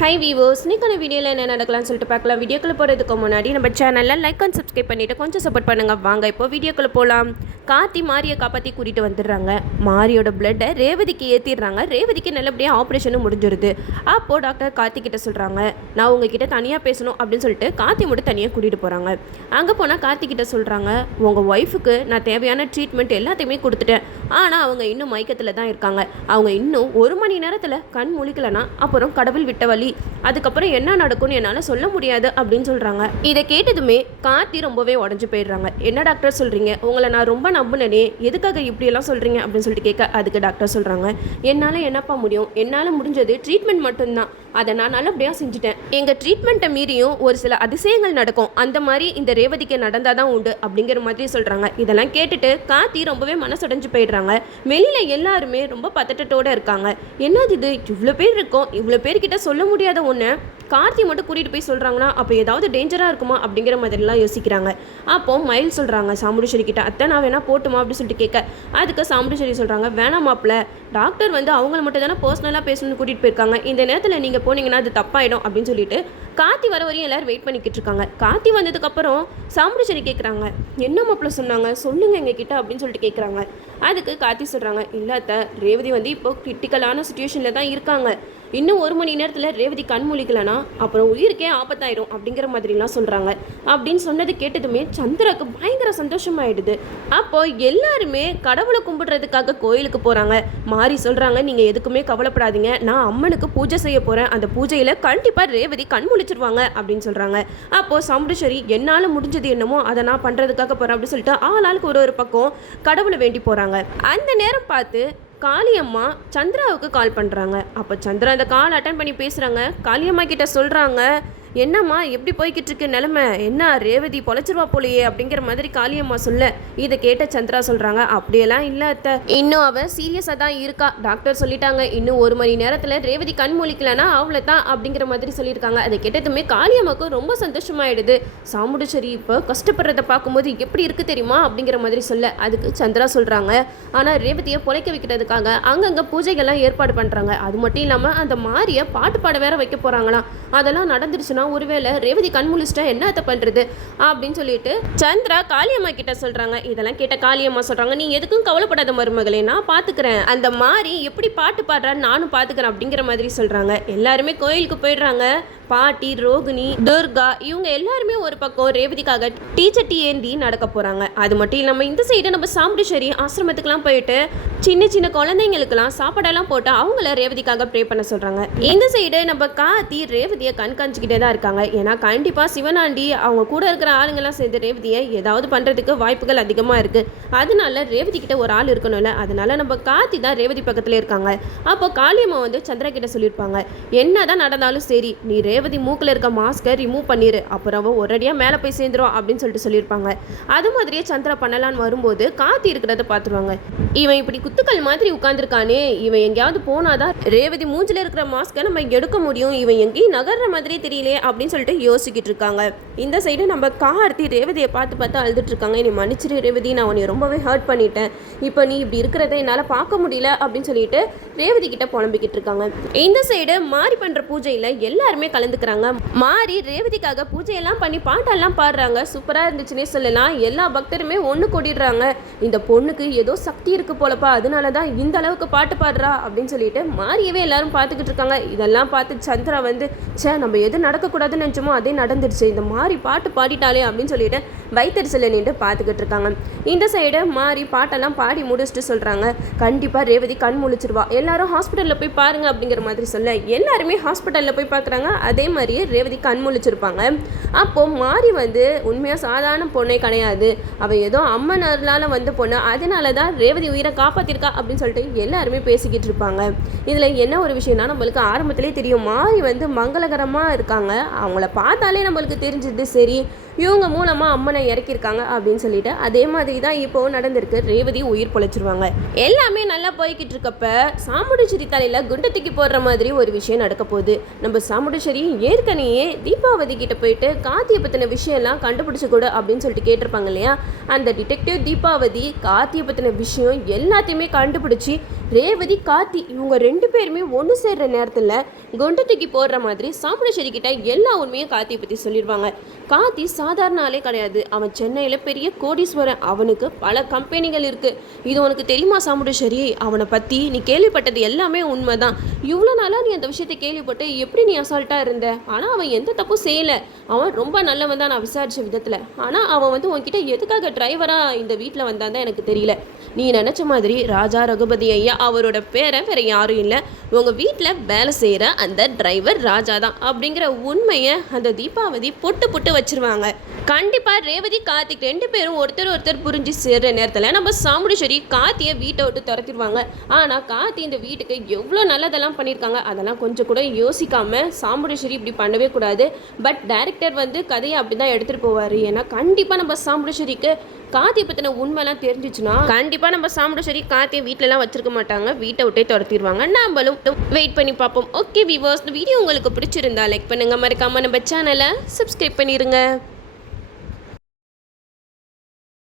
High viewers, இன்னைக்கான வீடியோவில் என்ன நடக்கலாம்னு சொல்லிட்டு பார்க்கலாம். வீடியோக்குள்ளே போகிறதுக்கு முன்னாடி நம்ம சேனலில் லைக் அண்ட் சப்ஸ்கிரைப் பண்ணிவிட்டு கொஞ்சம் சப்போர்ட் பண்ணுங்கள். வாங்க இப்போ வீடியோக்குள்ளே போகலாம். கார்த்தி மாரியை காப்பாற்றி கூட்டிகிட்டு வந்துடுறாங்க. மாரியோட பிளட்டை ரேவதிக்கு ஏற்றிடுறாங்க. ரேவதிக்கு நல்லபடியாக ஆப்ரேஷனும் முடிஞ்சிருது. அப்போது டாக்டர் கார்த்தி கிட்ட சொல்கிறாங்க, நான் உங்ககிட்ட தனியாக பேசணும் அப்படின்னு சொல்லிட்டு கார்த்தி மட்டும் தனியாக கூட்டிகிட்டு போகிறாங்க. அங்கே போனால் கார்த்தி கிட்ட சொல்கிறாங்க, உங்கள் ஒய்ஃபுக்கு நான் தேவையான ட்ரீட்மெண்ட் எல்லாத்தையுமே கொடுத்துட்டேன். ஆனால் அவங்க இன்னும் மயக்கத்தில் தான் இருக்காங்க. அவங்க இன்னும் 1 மணி நேரத்தில் கண் முழிக்கலைன்னா அப்புறம் கடவுள் விட்ட வழி, அதுக்கப்புறம் என்ன நடக்கும்னு என்னால் சொல்ல முடியாது அப்படின்னு சொல்கிறாங்க. இதை கேட்டதுமே கார்த்தி ரொம்பவே உடஞ்சி போயிடுறாங்க. என்ன டாக்டர் சொல்கிறீங்க, உங்களை நான் ரொம்ப நம்பினே, எதுக்காக இப்படியெல்லாம் சொல்கிறீங்க அப்படின்னு சொல்லிட்டு கேட்க, அதுக்கு டாக்டர் சொல்கிறாங்க, என்னால் என்னப்பா முடியும், என்னால் முடிஞ்சது ட்ரீட்மெண்ட் மட்டும்தான், அதை நான் நல்லபடியாக செஞ்சுட்டேன். எங்கள் ட்ரீட்மெண்ட்டை மீறியும் ஒரு சில அதிசயங்கள் நடக்கும், அந்த மாதிரி இந்த ரேவதிக்கு நடந்தால் தான் உண்டு அப்படிங்கிற மாதிரி சொல்கிறாங்க. இதெல்லாம் கேட்டுட்டு கார்த்தி ரொம்பவே மனசடைஞ்சு போயிடுறாங்க. வெளியில் எல்லாருமே ரொம்ப பதட்டத்தோடு இருக்காங்க. என்னது இது, இவ்வளோ பேர் இருக்கோம், இவ்வளோ பேர்கிட்ட சொல்ல முடியாத ஒன்று கார்த்தி மட்டும் கூட்டிகிட்டு போய் சொல்கிறாங்கன்னா அப்போ ஏதாவது டேஞ்சராக இருக்குமா அப்படிங்கிற மாதிரிலாம் யோசிக்கிறாங்க. அப்போது மயில் சொல்கிறாங்க சாமுண்டீஸ்வரி கிட்ட, அத்தை நான் வேணா போட்டுமா அப்படின்னு சொல்லிட்டு கேட்க, அதுக்கு சாமுண்டீஸ்வரி சொல்கிறாங்க, வேணாம் மாப்பிள்ள, டாக்டர் வந்து அவங்கள மட்டும் தானே பர்சனலாக பேசணும்னு கூட்டிகிட்டு போயிருக்காங்க, இந்த நேரத்தில் நீங்கள் போனீங்கன்னா அது தப்பாயிடும் அப்படின்னு சொல்லிட்டு கார்த்தி வர வரையும் எல்லோரும் வெயிட் பண்ணிக்கிட்டு இருக்காங்க. கார்த்தி வந்ததுக்கப்புறம் சாமுண்டீஸ்வரி கேட்குறாங்க, என்ன மாப்பிள்ள சொன்னாங்க சொல்லுங்கள் எங்ககிட்ட அப்படின்னு சொல்லிட்டு கேட்குறாங்க. அதுக்கு கார்த்தி சொல்கிறாங்க, இல்லை அத்தை, ரேவதி வந்து இப்போ கிரிட்டிக்கலான சுச்சுவேஷனில் தான் இருக்காங்க, இன்னும் 1 மணி நேரத்தில் ரேவதி கண் முழிக்கலனா அப்புறம் உயிருக்கே ஆபத்தாயிரும் அப்படிங்கிற மாதிரிலாம் சொல்கிறாங்க. அப்படின்னு சொன்னது கேட்டதுமே சந்திராவுக்கு பயங்கர சந்தோஷமாயிடுது. அப்போ எல்லாருமே கடவுளை கும்பிடுறதுக்காக கோயிலுக்கு போகிறாங்க. மாறி சொல்கிறாங்க, நீங்கள் எதுக்குமே கவலைப்படாதீங்க, நான் அம்மனுக்கு பூஜை செய்ய போகிறேன், அந்த பூஜையில் கண்டிப்பாக ரேவதி கண் முழிச்சிருவாங்க அப்படின்னு சொல்கிறாங்க. அப்போது சாமுண்டீஸ்வரி, என்னால் முடிஞ்சது என்னமோ அதை நான் பண்ணுறதுக்காக போகிறேன் அப்படின்னு சொல்லிட்டு ஆளாளுக்கு ஒரு பக்கம் கடவுளை வேண்டி போகிறாங்க. அந்த நேரம் பார்த்து காளியம்மா சந்திராவுக்கு கால் பண்ணுறாங்க. அப்போ சந்திரா அந்த கால் அட்டன் பண்ணி பேசுகிறாங்க. காளியம்மா கிட்ட சொல்கிறாங்க, என்னம்மா எப்படி போய்கிட்டு இருக்கு நிலமை, என்ன ரேவதி பொழைச்சிருவா போலையே அப்படிங்கிற மாதிரி காளியம்மா சொல்ல, இதை கேட்ட சந்திரா சொல்கிறாங்க, அப்படியெல்லாம் இல்லை அத்தை, இன்னும் அவள் சீரியஸாக தான் இருக்கா, டாக்டர் சொல்லிட்டாங்க, இன்னும் 1 மணி நேரத்தில் ரேவதி கண் முழிக்கலன்னா அவ்வளோ தான் அப்படிங்கிற மாதிரி சொல்லியிருக்காங்க. அதை கேட்டதுமே காளியம்மாவுக்கு ரொம்ப சந்தோஷமாயிடுது. சாமுண்டீஸ்வரி இப்போ கஷ்டப்படுறதை பார்க்கும்போது எப்படி இருக்குது தெரியுமா அப்படிங்கிற மாதிரி சொல்ல, அதுக்கு சந்திரா சொல்கிறாங்க, ஆனால் ரேவதியை பொழைக்க வைக்கிறதுக்காக அங்கங்கே பூஜைகள்லாம் ஏற்பாடு பண்ணுறாங்க. அது மட்டும் இல்லாமல் அந்த மாரியை பாட்டு பாட வேற வைக்க போகிறாங்களாம். அதெல்லாம் நடந்துருச்சுன்னா ஒருவேளை ரேவதி கண் முழிச்சிட்டா என்னத்தை பண்ணுறது அப்படின்னு சொல்லிட்டு சந்திரா காளியம்மா கிட்ட சொல்கிறாங்க. இதெல்லாம் கேட்ட காளியம்மா சொல்கிறாங்க, நீ எதுக்கும் கவலைப்படாத மருமகளே, நான் பார்த்துக்கிறேன், அந்த மாதிரி எப்படி பாட்டு பாடுறான்னு நானும் பார்த்துக்கிறேன் அப்படிங்கிற மாதிரி சொல்கிறாங்க. எல்லாருமே கோயிலுக்கு போயிடுறாங்க. பாட்டி, ரோகிணி, துர்கா இவங்க எல்லாருமே ஒரு பக்கம் ரேவதிக்காக டீச்சர் ஏந்தி நடக்க போகிறாங்க. அது மட்டும் இல்லாமல் இந்த சைடு நம்ம சாமுண்டீஸ்வரி ஆசிரமத்துக்குலாம் போயிட்டு சின்ன சின்ன குழந்தைங்களுக்கெல்லாம் சாப்பாடெல்லாம் போட்டு அவங்கள ரேவதிக்காக ப்ரே பண்ண சொல்கிறாங்க. இந்த சைடு நம்ம கார்த்தி ரேவதியை கண்காணிச்சிக்கிட்டே தான் இருக்காங்க. ஏன்னா கண்டிப்பாக சிவனாண்டி அவங்க கூட இருக்கிற ஆளுங்கெல்லாம் சேர்ந்து ரேவதியை ஏதாவது பண்ணுறதுக்கு வாய்ப்புகள் அதிகமாக இருக்குது. அதனால ரேவதி கிட்ட ஒரு ஆள் இருக்கணும்ல, அதனால நம்ம கார்த்தி தான் ரேவதி பக்கத்தில் இருக்காங்க. அப்போ காளியம்மா வந்து சந்திரா கிட்ட சொல்லியிருப்பாங்க, என்னதான் நடந்தாலும் சரி, நீ ரேவதி மூக்கில் இருக்க மாஸ்கை ரிமூவ் பண்ணிடு, அப்புறம் அவள் ஒரடியாக மேலே போய் சேர்ந்துரும் அப்படின்னு சொல்லிட்டு சொல்லியிருப்பாங்க. அது மாதிரியே சந்திரா பண்ணலான்னு வரும்போது கார்த்தி இருக்கிறத பார்த்துருவாங்க. இவன் இப்படி குத்துக்கள் மாதிரி உட்காந்துருக்கானே, இவன் எங்கேயாவது போனாதான் ரேவதி மூஞ்சில் இருக்கிற மாஸ்கை நம்ம எடுக்க முடியும், இவன் எங்கேயும் நகர்ற மாதிரியே தெரியலையே அப்படின்னு சொல்லிட்டு யோசிக்கிட்டு இருக்காங்க. இந்த சைடு நம்ம கார்த்தி ரேவதியை பார்த்து அழுதுட்டு இருக்காங்க. நீ மன்னிச்சிரு ரேவதி, நான் உன்னை ரொம்பவே ஹர்ட் பண்ணிட்டேன், இப்போ நீ இப்படி இருக்கிறத என்னால் பார்க்க முடியல அப்படின்னு சொல்லிட்டு ரேவதி கிட்ட புலம்பிக்கிட்டு இருக்காங்க. இந்த சைடு மாறி பண்ணுற பூஜையில் எல்லாருமே கலந்துக்கிறாங்க. மாறி ரேவதிக்காக பூஜையெல்லாம் பண்ணி பாட்டெல்லாம் பாடுறாங்க. சூப்பராக இருந்துச்சுன்னே சொல்லலாம். எல்லா பக்தருமே ஒன்று கூடிடுறாங்க. இந்த பொண்ணுக்கு ஏதோ சக்தி இருக்கு போலப்பா, அதனால தான் இந்த அளவுக்கு பாட்டு பாடுறா அப்படின்னு சொல்லிட்டு மாறியவே எல்லாரும் பார்த்துக்கிட்டு இருக்காங்க. இதெல்லாம் பார்த்து சந்திரா வந்து, சே நம்ம எது நடக்கக்கூடாதுன்னு நினச்சோமோ அதே நடந்துருச்சு, இந்த மாறி பாட்டு பாடிட்டாலே அப்படின்னு சொல்லிட்டு வைத்தறிச்சல நின்று பார்த்துக்கிட்டு இருக்காங்க. இந்த சைடு மாறி பாட்டெல்லாம் பாடி முடிச்சுட்டு சொல்கிறாங்க, கண்டிப்பாக ரேவதி கண் முழிச்சிருவா, எல்லாரும் ஹாஸ்பிட்டலில் போய் பாருங்க அப்படிங்கிற மாதிரி சொல்ல எல்லாருமே ஹாஸ்பிட்டலில் போய் பார்க்குறாங்க. அதே மாதிரியே ரேவதி கண் முழிச்சிருப்பாங்க. அப்போது மாறி வந்து உண்மையாக சாதாரண பொண்ணே கிடையாது, அவள் ஏதோ அம்மன் அருளால் வந்து பொண்ணு, அதனால தான் ரேவதி உயிரை காப்பாற்றிருக்கா அப்படின்னு சொல்லிட்டு எல்லாருமே பேசிக்கிட்டு இருப்பாங்க. இதில் என்ன ஒரு விஷயம்னா, நம்மளுக்கு ஆரம்பத்திலே தெரியும் மாறி வந்து மங்களகரமாக இருக்காங்க, அவங்கள பார்த்தாலே நம்மளுக்கு தெரிஞ்சுது, சரி இவங்க மூலமாக அம்மனை இறக்கியிருக்காங்க அப்படின்னு சொல்லிட்டு. அதே மாதிரி தான் இப்போது நடந்திருக்கு. ரேவதி உயிர் பொழைச்சிருவாங்க. எல்லாமே நல்லா போய்கிட்டு இருக்கப்ப சாமுண்டீஸ்வரி தலையில் குண்டை தூக்கி போடுற மாதிரி ஒரு விஷயம் நடக்க போகுது. நம்ம சாமுண்டீஸ்வரி ஏற்கனவே தீபாவதி கிட்ட போயிட்டு கார்த்தியை பற்றின விஷயம்லாம் கண்டுபிடிச்சு கொடு அப்படின்னு சொல்லிட்டு கேட்டிருப்பாங்க இல்லையா, அந்த டிடெக்டிவ் தீபாவதி கார்த்தியை பற்றின விஷயம் எல்லாத்தையுமே கண்டுபிடிச்சி ரேவதி கார்த்தி இவங்க 2 பேருமே ஒன்று சேர்ற நேரத்தில் கொண்டு தூக்கி போடுற மாதிரி சாமுண்டேஸ்வரி கிட்ட எல்லா உண்மையும் கார்த்தியை பற்றி சொல்லிடுவாங்க. கார்த்தி சாதாரண ஆளே கிடையாது. அவன் சென்னையில் பெரிய கோடீஸ்வரன். அவனுக்கு பல கம்பெனிகள் இருக்குது. இது உனக்கு தெரியுமா சாமுண்டேஸ்வரி? அவனை பற்றி நீ கேள்விப்பட்டது எல்லாமே உண்மைதான். இவ்வளோ நாளாக நீ அந்த விஷயத்தை கேள்விப்பட்டு எப்படி நீ அசால்ட்டாக இருந்த? ஆனால் அவன் எந்த தப்பும் செய்யலை. அவன் ரொம்ப நல்லவன் தான் நான் விசாரித்த விதத்தில். ஆனால் அவன் உன்கிட்ட எதுக்காக டிரைவராக இந்த வீட்டில் வந்தான் தான் எனக்கு தெரியல. நீ நினச்ச மாதிரி ராஜா ரகுபதி ஐயா அவரோட பேரை வேற யாரும் இல்லை. உங்கள் வீட்டில் வேலை செய்கிற அந்த டிரைவர் ராஜா தான் அப்படிங்கிற உண்மையை அந்த தீபாவதி பொட்டு வச்சிருவாங்க. கண்டிப்பாக ரேவதி கார்த்திக் 2 பேரும் ஒருத்தர் புரிஞ்சு சேர்ற நேரத்தில் நம்ம சாமுண்டேஸ்வரி கார்த்தியை வீட்டை விட்டு துரத்திடுவாங்க. ஆனால் கார்த்தி இந்த வீட்டுக்கு எவ்வளோ நல்லதெல்லாம் பண்ணியிருக்காங்க. அதெல்லாம் கொஞ்சம் கூட யோசிக்காமல் சாமுண்டேஸ்வரி இப்படி பண்ணவே கூடாது. பட் டைரக்டர் கதையை அப்படி தான் எடுத்துகிட்டு போவார். ஏன்னா கண்டிப்பாக நம்ம சாமுண்டேஸ்வரிக்கு கார்த்தியை பற்றின உண்மைலாம் தெரிஞ்சிச்சுன்னா கண்டிப்பாக நம்ம சாமுண்டேஸ்வரி கார்த்தியை வீட்டிலலாம் வச்சிருக்க மாட்டாங்க. வீட்டை விட்டே துரத்திடுவாங்க. நம்மளும் வெயிட் பண்ணி பார்ப்போம். ஓகே வியூவர்ஸ், இந்த வீடியோ உங்களுக்கு பிடிச்சிருந்தா லைக் பண்ணுங்கள். மறக்காமல் நம்ம சேனலை சப்ஸ்கிரைப் பண்ணிடுங்க.